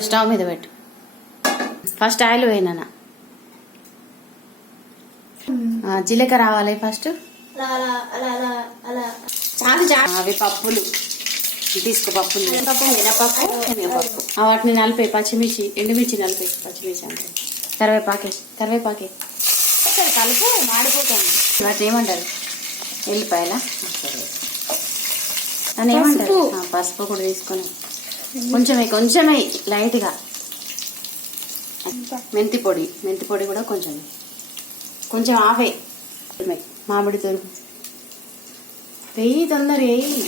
Stove మీద పెట్టు. First oil వేయనా జీలకర్ర రావాలి ఫస్ట్. చాలు చాలు అవి పప్పులు. తీసుకో పప్పులు. పప్పు మినపప్పు. శనగపప్పు వాటిని నలిపే పచ్చిమిర్చి ఎండుమిర్చి నలిపే పచ్చిమిర్చి అంటే కరివేపాకే కరివేపాకే. సరే కలుపు మాడిపోతుంది. వాటిని ఏమంటారు? ఎల్లిపాయల? అని ఏమంటారు? పసుపు కూడా తీసుకొని కొంచెమే కొంచెమే లైట్గా. మెంతి పొడి మెంతి పొడి కూడా కొంచెం కొంచెం ఆవే. మామిడి తొరుగు వెయ్యి తొందర వేయి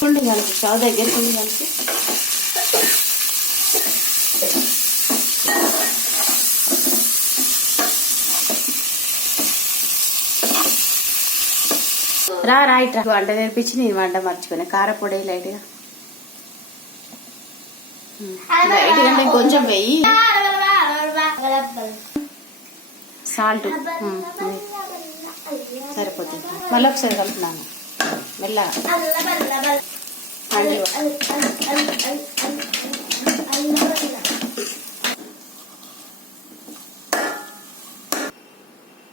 కుండి కలుపు స్టవ్ దగ్గర కుండి కలిపి రా రా ఇట్రా. వంట నేర్పించి నేను వంట మర్చిపోయినా. కారపొడి లైట్గా లైట్గా అంటే కొంచెం వెయ్యి సాల్ట్. సరిపోతుంది. మళ్ళీ ఒకసారి కలుపుతున్నాను మెల్లగా.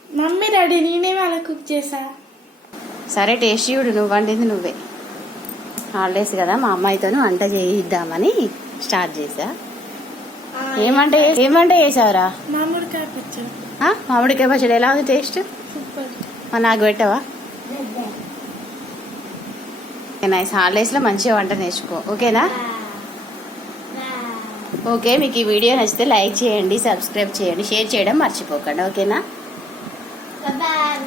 Mummy ready. నేనే వాళ్ళ కుక్ చేసా సరే టేస్ట్ చూడు నువ్వు వండింది నువ్వే. హాలిడేస్ కదా మా అమ్మాయితోను వంట చేయిద్దామని స్టార్ట్ చేసా ఏమంటే ఏమంటే చేసావురా మామిడికాయ పచ్చడి. ఆ? మామిడికాయ పచ్చడి ఎలా ఉంది టేస్ట్? మరి నాకు పెట్టవా? నైస్. హాలిడేస్లో మంచిగా వంట నేర్చుకో. ఓకేనా? ఓకే మీకు ఈ వీడియో నచ్చితే లైక్ చేయండి సబ్స్క్రైబ్ చేయండి షేర్ చేయడం మర్చిపోకండి. ఓకేనా?